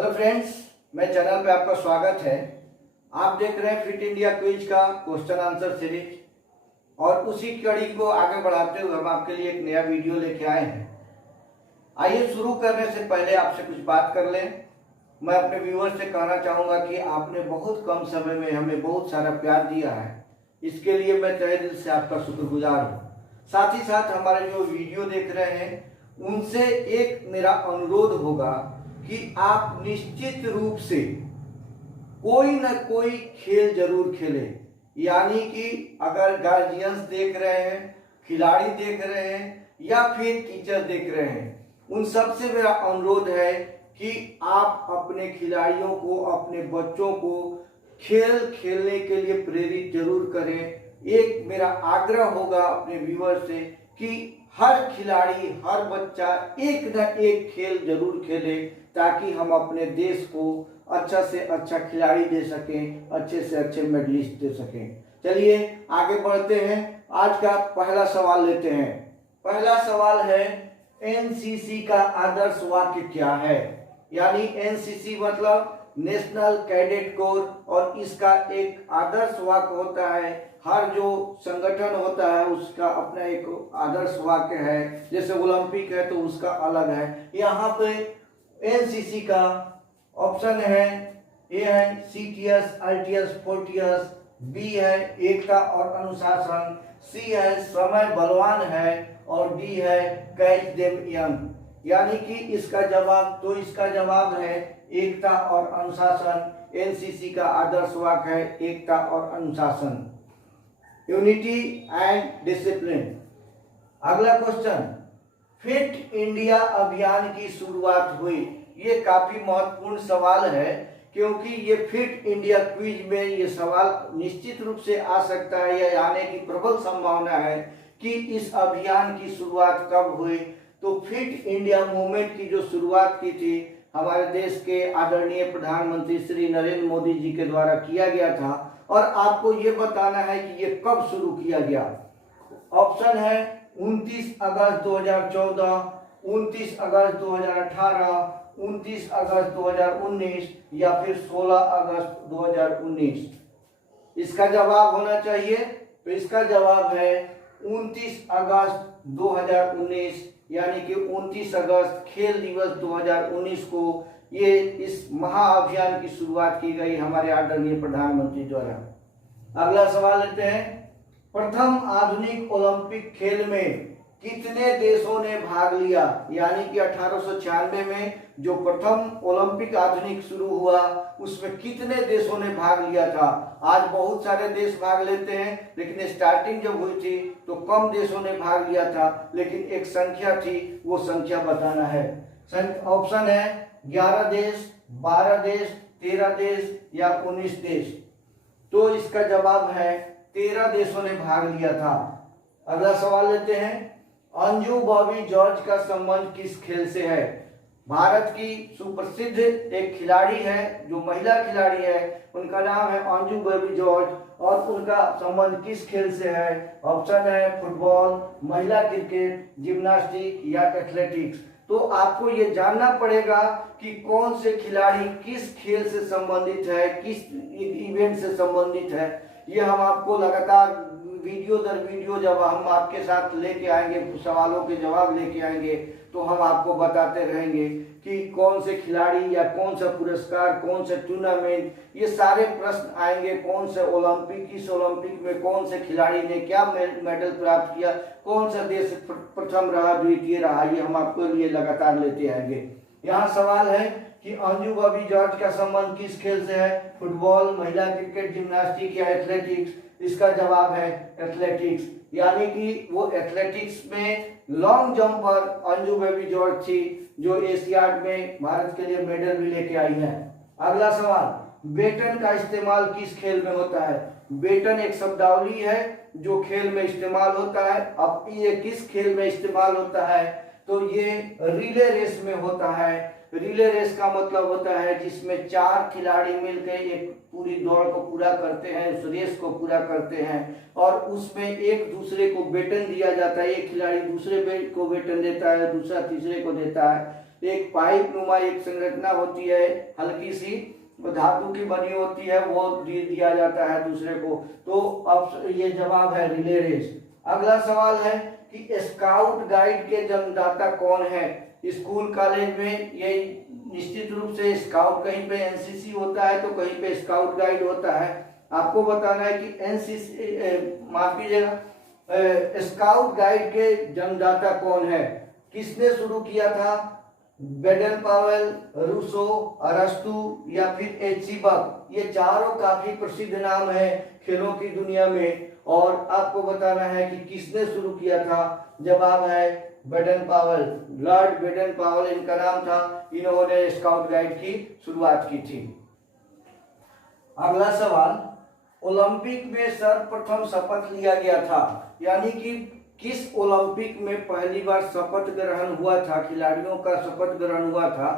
Hello friends, मैं channel पे आपका स्वागत है। आप देख रहे हैं फिट इंडिया क्विज का क्वेश्चन आंसर सीरीज और उसी कड़ी को आगे बढ़ाते हुए हम आपके लिए एक नया वीडियो लेके आए हैं। आइए शुरू करने से पहले आपसे कुछ बात कर लें। मैं अपने व्यूअर्स से कहना चाहूँगा कि आपने बहुत कम समय में हमें बहुत सारा प्यार दिया है, इसके लिए मैं तहे दिल से आपका शुक्रगुजार हूँ। साथ ही साथ हमारे जो वीडियो देख रहे हैं उनसे एक मेरा अनुरोध होगा कि आप निश्चित रूप से कोई न कोई खेल जरूर खेलें। यानी कि अगर गार्जियंस देख रहे हैं, खिलाड़ी देख रहे हैं या फिर टीचर देख रहे हैं, उन सबसे मेरा अनुरोध है कि आप अपने खिलाड़ियों को, अपने बच्चों को खेल खेलने के लिए प्रेरित जरूर करें। एक मेरा आग्रह होगा अपने व्यूअर से कि हर खिलाड़ी, हर बच्चा एक न एक खेल जरूर खेले ताकि हम अपने देश को अच्छा से अच्छा खिलाड़ी दे सकें, अच्छे से अच्छे मेडलिस्ट दे सकें। चलिए आगे बढ़ते हैं। आज का पहला सवाल लेते हैं। पहला सवाल है, एनसीसी का आदर्श वाक्य क्या है? यानी एनसीसी मतलब नेशनल कैडेट कोर, और इसका एक आदर्श वाक्य होता है। हर जो संगठन होता है उसका अपना एक आदर्श वाक्य है। जैसे ओलंपिक है तो उसका अलग है। यहाँ पे एनसीसी का ऑप्शन है, ए है सीटीएस, आरटीएस, फोर्टियस, बी है एकता और अनुशासन, सी है समय बलवान है और डी है कैच देम यंग। यानी कि इसका जवाब है एकता और अनुशासन। एनसीसी का आदर्श वाक्य है एकता और अनुशासन, यूनिटी एंड डिसिप्लिन। अगला क्वेश्चन, फिट इंडिया अभियान की शुरुआत हुई। ये काफी महत्वपूर्ण सवाल है क्योंकि ये फिट इंडिया क्विज में ये सवाल निश्चित रूप से आ सकता है या आने की प्रबल संभावना है कि इस अभियान की शुरुआत कब हुई। तो फिट इंडिया मूवमेंट की जो शुरुआत की थी हमारे देश के आदरणीय प्रधानमंत्री श्री नरेंद्र मोदी जी के द्वारा किया गया था, और आपको ये बताना है कि ये कब शुरू किया गया। ऑप्शन है 29 अगस्त 2014, 29 अगस्त 2018, 29 अगस्त 2019 या फिर 16 अगस्त 2019। इसका जवाब होना चाहिए। तो इसका जवाब है 29 अगस्त 2019, यानी कि 29 अगस्त खेल दिवस 2019 को ये इस महाअभियान की शुरुआत की गई हमारे आदरणीय प्रधानमंत्री द्वारा। अगला सवाल लेते हैं, प्रथम आधुनिक ओलंपिक खेल में कितने देशों ने भाग लिया? यानी कि 1896 में जो प्रथम ओलंपिक आधुनिक शुरू हुआ उसमें कितने देशों ने भाग लिया था? आज बहुत सारे देश भाग लेते हैं, लेकिन स्टार्टिंग जब हुई थी तो कम देशों ने भाग लिया था, लेकिन एक संख्या थी, वो संख्या बताना है। ऑप्शन है 11 देश, 12 देश, 13 देश या 19 देश। तो इसका जवाब है 13 देशों ने भाग लिया था। अगला सवाल लेते हैं, अंजू बॉबी जॉर्ज का संबंध किस खेल से है? भारत की सुप्रसिद्ध एक खिलाड़ी है, जो महिला खिलाड़ी है, उनका नाम है अंजू बॉबी जॉर्ज, और उनका संबंध किस खेल से है? ऑप्शन है फुटबॉल, महिला क्रिकेट, जिम्नास्टिक या एथलेटिक्स। तो आपको ये जानना पड़ेगा कि कौन से खिलाड़ी किस खेल से संबंधित है, किस इवेंट से संबंधित है। ये हम आपको लगातार वीडियो दर वीडियो जब हम आपके साथ लेके आएंगे, सवालों के जवाब लेके आएंगे, तो हम आपको बताते रहेंगे कि कौन से खिलाड़ी या कौन सा पुरस्कार, कौन से टूर्नामेंट, ये सारे प्रश्न आएंगे। कौन से ओलंपिक, किस ओलंपिक में कौन से खिलाड़ी ने क्या मेडल प्राप्त किया, कौन सा देश प्रथम रहा, द्वितीय रहा, ये हम आपको लिए लगातार लेते आएंगे। यहाँ सवाल है कि अंजू बॉबी जॉर्ज का संबंध किस खेल से है? फुटबॉल, महिला क्रिकेट, जिम्नास्टिक या एथलेटिक्स। इसका जवाब है एथलेटिक्स, यानी कि वो एथलेटिक्स में लॉन्ग जंप पर अंजू बॉबी जॉर्ज थी जो एशियाड में भारत के लिए मेडल भी लेके आई है। अगला सवाल, बेटन का इस्तेमाल किस खेल में होता है? बेटन एक शब्दावली है जो खेल में इस्तेमाल होता है। अब ये किस खेल में इस्तेमाल होता है? तो ये रिले रेस में होता है। रिले रेस का मतलब होता है जिसमें 4 खिलाड़ी मिलकर एक पूरी दौड़ को पूरा करते हैं, उस रेस को पूरा करते हैं, और उसमें एक दूसरे को बेटन दिया जाता है। एक खिलाड़ी दूसरे को बेटन देता है, दूसरा तीसरे को देता है। एक पाइप नुमा एक संरचना होती है, हल्की सी धातु की बनी होती है, वो दिया जाता है दूसरे को। तो अब ये जवाब है रिले रेस। अगला सवाल है कि स्काउट गाइड के जन्मदाता कौन है? स्कूल कॉलेज में ये निश्चित रूप से स्काउट, कहीं पे एनसीसी होता है तो कहीं पे स्काउट गाइड होता है। आपको बताना है कि एनसीसी, माफ कीजिएगा, स्काउट गाइड के जन्मदाता कौन है? किसने शुरू किया था? बेडन पावेल, रूसो, अरस्तु या फिर एच.सी. बक? ये चारों काफी प्रसिद्ध नाम है खेलों की दुनिया में। और आपको बताना है कि किसने शुरू किया था। जवाब है Baden Pavel, Lord Baden Pavel इनका नाम था। इन्होंने स्काउट गाइड की शुरुआत की थी। अगला सवाल, ओलंपिक में सर्वप्रथम शपथ लिया गया था, यानी कि किस ओलंपिक में पहली बार शपथ ग्रहण हुआ था, खिलाड़ियों का शपथ ग्रहण हुआ था?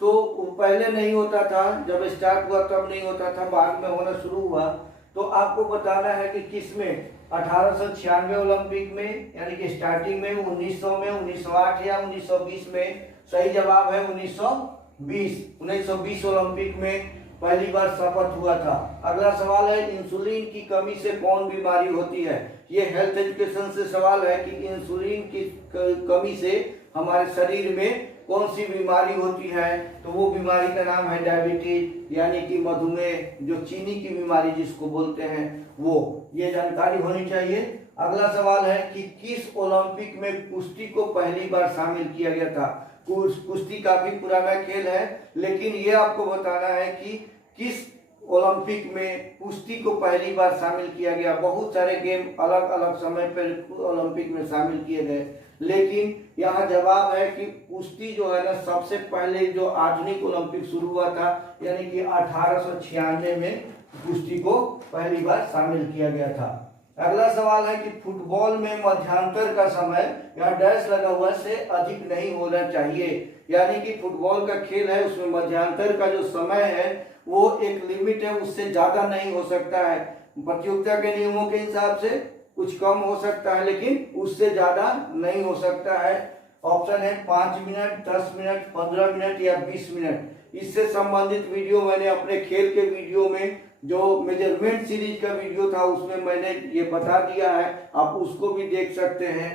तो पहले नहीं होता था, जब स्टार्ट हुआ तब नहीं होता था, बाद में होना शुरू हुआ। तो आपको बताना है कि किस में? 1896 ओलंपिक में, यानी कि स्टार्टिंग में, 1900 में, 1908 या 1920 में? सही जवाब है 1920। 1920 ओलंपिक में पहली बार शपथ हुआ था। अगला सवाल है, इंसुलिन की कमी से कौन बीमारी होती है? ये हेल्थ एजुकेशन से सवाल है कि इंसुलिन की कमी से हमारे शरीर में कौन सी बीमारी होती है? तो वो बीमारी का नाम है डायबिटीज, यानी कि मधुमेह, जो चीनी की बीमारी जिसको बोलते हैं वो। ये जानकारी होनी चाहिए। अगला सवाल है कि किस ओलंपिक में कुश्ती को पहली बार शामिल किया गया था? कुश्ती काफी पुराना खेल है, लेकिन ये आपको बताना है कि किस ओलंपिक में कुश्ती को पहली बार शामिल किया गया। बहुत सारे गेम अलग अलग समय पर ओलंपिक में शामिल किए गए, लेकिन यहाँ जवाब है कि कुश्ती जो है ना, सबसे पहले जो आधुनिक ओलंपिक शुरू हुआ था, यानी कि 1896 में कुश्ती को पहली बार शामिल किया गया था। अगला सवाल है कि फुटबॉल में मध्यांतर का समय, यहाँ डैश लगा हुआ, से अधिक नहीं होना चाहिए। यानी कि फुटबॉल का खेल है, उसमें मध्यांतर का जो समय है वो एक लिमिट है, उससे ज्यादा नहीं हो सकता है। प्रतियोगिता के नियमों के हिसाब से कुछ कम हो सकता है, लेकिन उससे ज्यादा नहीं हो सकता है। ऑप्शन है 5 मिनट, 10 मिनट, 15 मिनट या 20 मिनट। इससे संबंधित वीडियो मैंने अपने खेल के वीडियो में, जो मेजरमेंट सीरीज का वीडियो था, उसमें मैंने ये बता दिया है, आप उसको भी देख सकते हैं।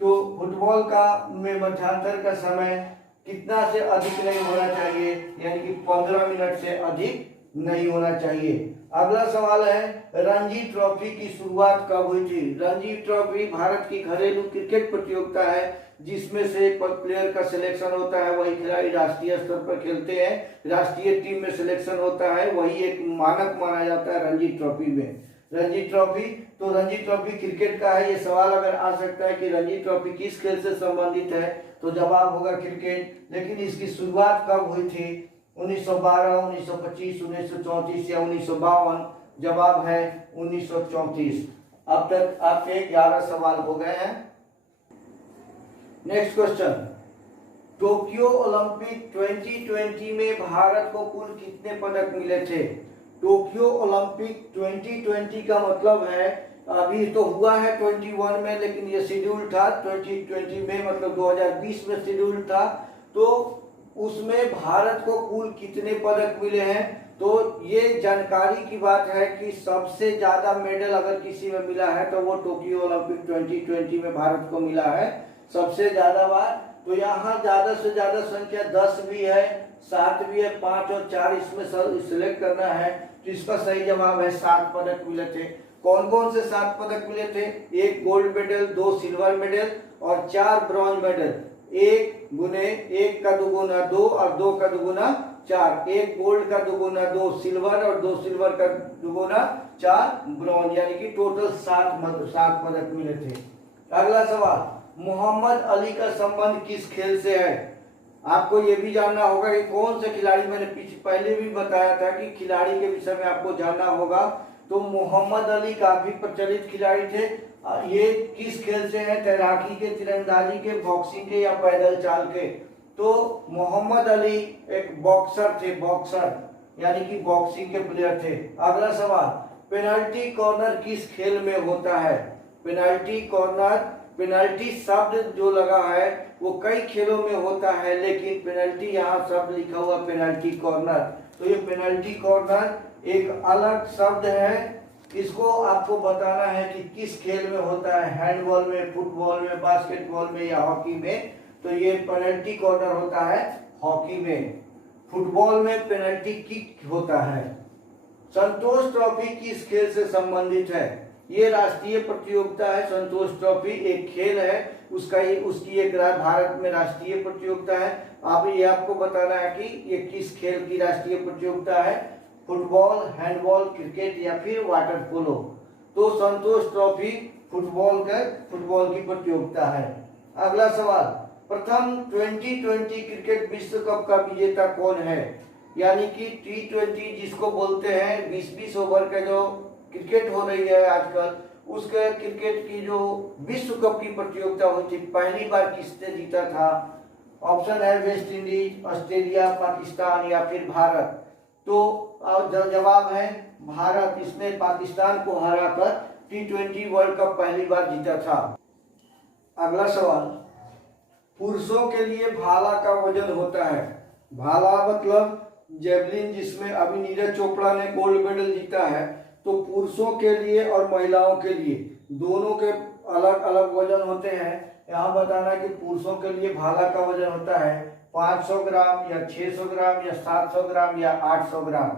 तो फुटबॉल का में मध्यांतर का समय कितना से अधिक नहीं होना चाहिए, यानी कि 15 मिनट से अधिक नहीं होना चाहिए। अगला सवाल है, रणजी ट्रॉफी की शुरुआत कब हुई थी? रणजी ट्रॉफी भारत की घरेलू क्रिकेट प्रतियोगिता है, जिसमें से प्लेयर का सिलेक्शन होता है, वही खिलाड़ी राष्ट्रीय स्तर पर खेलते हैं, राष्ट्रीय टीम में सिलेक्शन होता है, वही एक मानक माना जाता है रणजी ट्रॉफी में। रणजी ट्रॉफी, तो रणजी ट्रॉफी क्रिकेट का है। ये सवाल अगर आ सकता है कि रणजी ट्रॉफी किस खेल से संबंधित है, तो जवाब होगा क्रिकेट। लेकिन इसकी शुरुआत कब हुई थी? 1912, 1925, 1934 या 1952? जवाब है 1934। अब तक आपके 11 सवाल हो गए हैं। नेक्स्ट क्वेश्चन, टोक्यो ओलंपिक 2020 में भारत को कुल कितने पदक मिले थे? टोक्यो ओलंपिक 2020 का मतलब है, अभी तो हुआ है 21 में, लेकिन ये शेड्यूल था 2020 में, मतलब 2020 में शेड्यूल था। तो उसमें भारत को कुल कितने पदक मिले हैं? तो ये जानकारी की बात है कि सबसे ज्यादा मेडल अगर किसी में मिला है तो वो टोक्यो ओलंपिक 2020 में भारत को मिला है सबसे ज्यादा बार। तो यहाँ ज्यादा से ज्यादा संख्या 10 भी है, 7 भी है, 5 और 4 इसमें सिलेक्ट करना है। तो इसका सही जवाब है 7 पदक मिले थे। कौन कौन से 7 पदक मिले थे? 1 गोल्ड मेडल, 2 सिल्वर मेडल और 4 ब्रॉन्ज मेडल। 1 गुने 1 का दुगुना 2 और 2 का दुगुना 4। 1 गोल्ड का दुगुना 2 सिल्वर और 2 सिल्वर का दुगुना 4 ब्रॉन्ज, यानी कि टोटल 7 पदक मिले थे। अगला सवाल, मोहम्मद अली का संबंध किस खेल से है? आपको ये भी जानना होगा कि कौन से खिलाड़ी, मैंने पहले भी बताया था कि खिलाड़ी के विषय में आपको जानना होगा। तो मोहम्मद अली काफी प्रचलित खिलाड़ी थे। ये किस खेल से है? तैराकी के, तीरंदाजी के, बॉक्सिंग के या पैदल चाल के? तो मोहम्मद अली एक बॉक्सर थे, बॉक्सर यानी कि बॉक्सिंग के प्लेयर थे। अगला सवाल, पेनल्टी कॉर्नर किस खेल में होता है? पेनल्टी कॉर्नर पेनल्टी शब्द जो लगा है वो कई खेलों में होता है, लेकिन पेनल्टी यहाँ शब्द लिखा हुआ पेनल्टी कॉर्नर। तो ये पेनल्टी कॉर्नर एक अलग शब्द है। इसको आपको बताना है कि किस खेल में होता है, हैंडबॉल में, फुटबॉल में, बास्केटबॉल में या हॉकी में। तो ये पेनल्टी कॉर्नर होता है हॉकी में। फुटबॉल में पेनल्टी किक होता है। संतोष ट्रॉफी किस खेल से संबंधित है? ये राष्ट्रीय प्रतियोगिता है। संतोष ट्रॉफी एक खेल है, उसकी एक भारत में राष्ट्रीय प्रतियोगिता है। ये आपको बताना है कि ये किस खेल की राष्ट्रीय प्रतियोगिता है, फुटबॉल, हैंडबॉल, क्रिकेट या फिर वाटर पोलो। तो संतोष ट्रॉफी फुटबॉल की प्रतियोगिता है। अगला सवाल, प्रथम 2020 क्रिकेट विश्व कप का विजेता कौन है? यानी कि T20 जिसको बोलते हैं, 20-20 ओवर का जो क्रिकेट हो रही है आजकल, उसके क्रिकेट की जो विश्व कप की प्रतियोगिता होती, पहली बार किसने जीता था? ऑप्शन है वेस्ट इंडीज, ऑस्ट्रेलिया, पाकिस्तान या फिर भारत। तो जवाब है भारत। इसने पाकिस्तान को हराकर T20 वर्ल्ड कप पहली बार जीता था। अगला सवाल, पुरुषों के लिए भाला का वजन होता है। भाला मतलब जेवलिन, जिसमें अभी नीरज चोपड़ा ने गोल्ड मेडल जीता है। तो पुरुषों के लिए और महिलाओं के लिए दोनों के अलग अलग वजन होते हैं। यहाँ बताना कि पुरुषों के लिए भाला का वजन होता है 500 ग्राम या 600 ग्राम या 700 ग्राम या 800 ग्राम।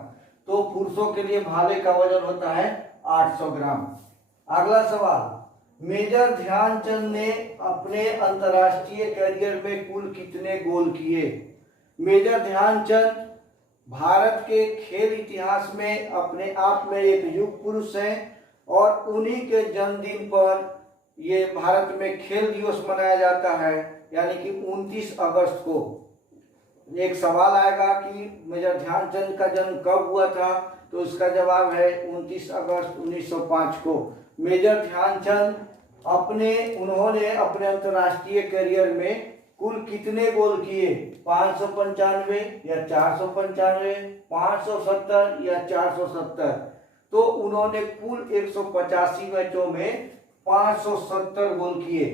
तो पुरुषों के लिए भाले का वजन होता है 800 ग्राम। अगला सवाल, मेजर ध्यानचंद ने अपने अंतर्राष्ट्रीय करियर में कुल कितने गोल किए? मेजर ध्यानचंद भारत के खेल इतिहास में अपने आप में एक युग पुरुष हैं और उन्हीं के जन्मदिन पर ये भारत में खेल दिवस मनाया जाता है, यानी कि 29 अगस्त को। एक सवाल आएगा कि मेजर ध्यानचंद का जन्म कब हुआ था? तो उसका जवाब है 29 अगस्त 1905 को। मेजर ध्यानचंद उन्होंने अपने अंतर्राष्ट्रीय करियर में कुल कितने गोल किए? 595 या 495, 570 या 470। तो उन्होंने कुल 185 मैचों में 570 गोल किए।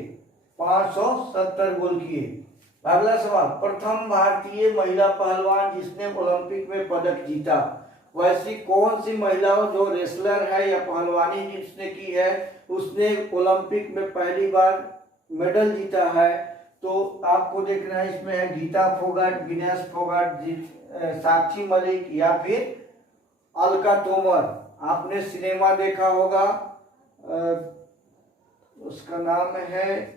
570 गोल किए। अगला सवाल, प्रथम भारतीय महिला पहलवान जिसने ओलंपिक में पदक जीता। वैसी कौन सी महिला जो रेसलर है या पहलवानी जिसने की है, उसने ओलंपिक में पहली बार मेडल जीता है? तो आपको देखना है, इसमें है गीता फोगाट, विनेश फोगाट, साक्षी मलिक या फिर अलका तोमर। आपने सिनेमा देखा होगा, उसका नाम है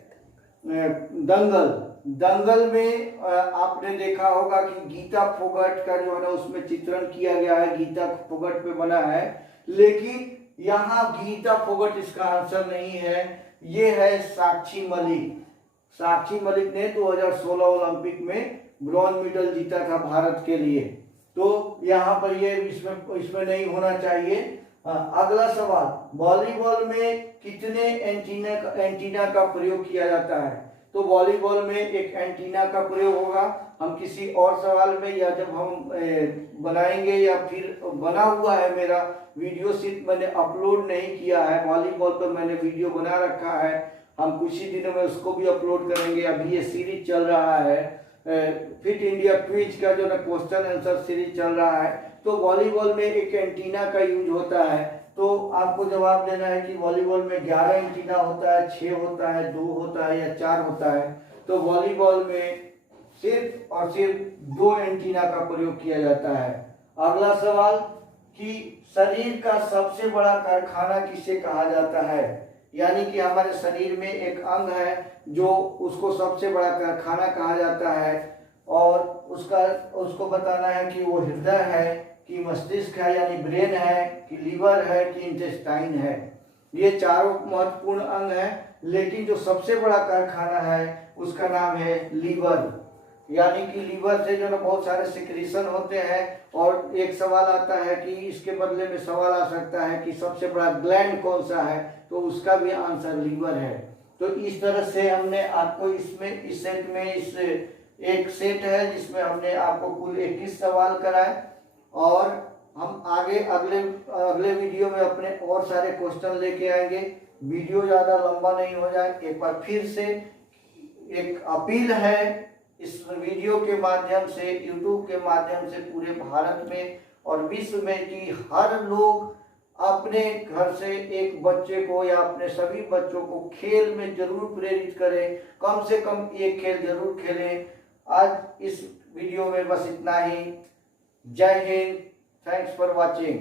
दंगल में आपने देखा होगा कि गीता फोगाट का जो है ना उसमें चित्रण किया गया है, गीता फोगाट पे बना है। लेकिन यहाँ गीता फोगाट इसका आंसर नहीं है, ये है साक्षी मलिक। साक्षी मलिक ने 2016 ओलंपिक में ब्रॉन्ज मेडल जीता था भारत के लिए। तो यहाँ पर ये इसमें नहीं होना चाहिए। अगला सवाल, वॉलीबॉल में कितने एंटीना का प्रयोग किया जाता है? तो वॉलीबॉल में एक एंटीना का प्रयोग होगा। हम किसी और सवाल में या जब हम बनाएंगे, या फिर बना हुआ है मेरा वीडियो शीट, मैंने अपलोड नहीं किया है। वॉलीबॉल पर मैंने वीडियो बना रखा है, हम कुछ ही दिनों में उसको भी अपलोड करेंगे। अभी ये सीरीज चल रहा है फिट इंडिया क्विज का, जो ना क्वेश्चन आंसर सीरीज चल रहा है। तो वॉलीबॉल में एक एंटीना का यूज होता है। तो आपको जवाब देना है कि वॉलीबॉल में 11 एंटीना होता है, 6 होता है, 2 होता है या 4 होता है। तो वॉलीबॉल में सिर्फ और सिर्फ 2 एंटीना का प्रयोग किया जाता है। अगला सवाल कि शरीर का सबसे बड़ा कारखाना किसे कहा जाता है? यानी कि हमारे शरीर में एक अंग है जो उसको सबसे बड़ा कारखाना कहा जाता है, और उसको बताना है कि वो हृदय है कि मस्तिष्क है यानी ब्रेन है कि लीवर है कि इंटेस्टाइन है। ये चारों महत्वपूर्ण अंग हैं, लेकिन जो सबसे बड़ा कारखाना है उसका नाम है लीवर। यानी कि लीवर से जो ना बहुत सारे सिक्रीशन होते हैं। और एक सवाल आता है कि इसके बदले में सवाल आ सकता है कि सबसे बड़ा ग्लैंड कौन सा है, तो उसका भी आंसर लीवर है। तो इस तरह से हमने आपको इस सेट में एक सेट है जिसमें हमने आपको कुल 21 सवाल कराए, और हम आगे अगले वीडियो में अपने और सारे क्वेश्चन लेके आएंगे। वीडियो ज़्यादा लंबा नहीं हो जाए, एक बार फिर से एक अपील है इस वीडियो के माध्यम से, यूट्यूब के माध्यम से पूरे भारत में और विश्व में कि हर लोग अपने घर से एक बच्चे को या अपने सभी बच्चों को खेल में जरूर प्रेरित करें, कम से कम एक खेल जरूर खेलें। आज इस वीडियो में बस इतना ही। जय हिंद, थैंक्स फॉर वॉचिंग।